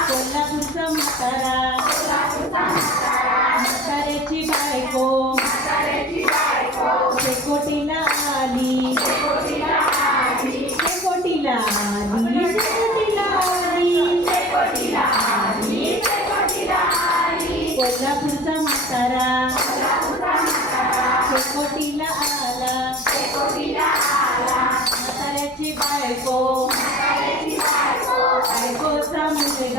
कोल्हापूरचा म्हातारा म्हाताऱ्याची बायको शेकोटीला आली शेकोटीला आली शेकोटीला आली कोल्हापूरचा म्हातारा शेकोटीला आला म्हाताऱ्याची बायको बायकोचा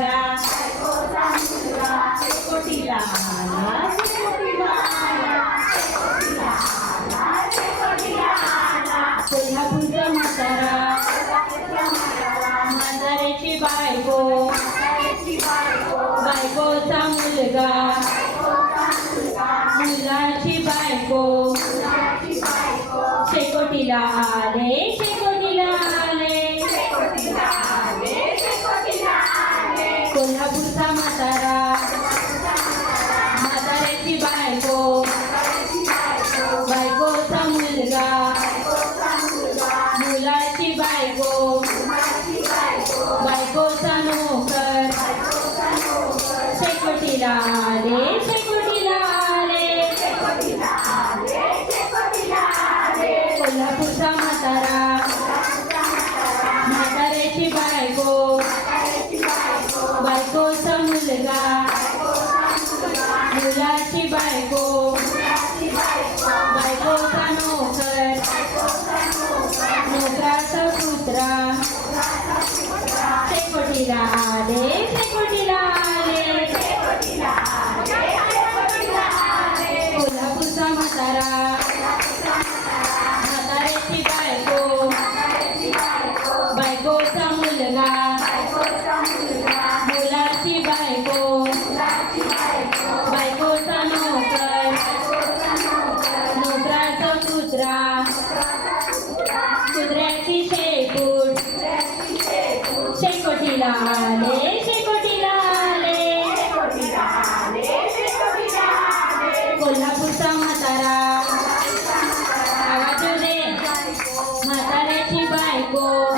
मुलगा शेकोटीला आला शेकोटीला कोल्हापूरचा म्हातारा म्हाताऱ्याची बायको बायकोचा मुलगा मुलाची बायको शेकोटीला आले? कोल्हापूरचा म्हातारा. म्हाताऱ्याची बायको. बायकोचा मुलगा. मुलाची बायको. बायकोचा नोकर. शेकोटीला आले. शेकोटीला आले शेकोटीला आले कोल्हापूरचा म्हातारा म्हाताऱ्याची बायको बायकोचा मुलगा शेकोटीला आले शेकोटीला आले कोल्हापूरचा म्हातारा। आवाज येऊ दे. म्हाताऱ्याची बायको.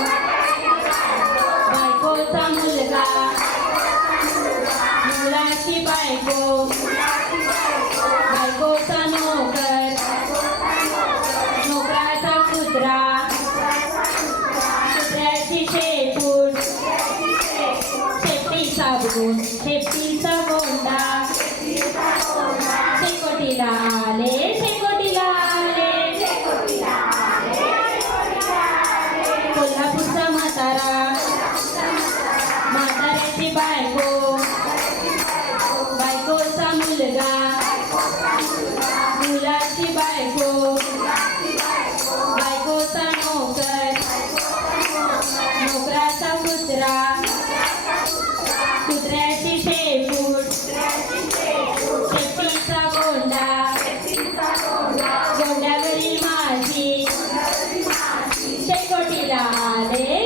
साबून शेपटीचा गोंडा. शेकोटीला आले शेकोटीला आले. कोल्हापूरचा म्हातारा. म्हाताऱ्याची बायको. बायकोचा मुलगा. मुलाची बायको. बायकोचा नोकर. नोकराचा कुत्रा. போற்றிடாதே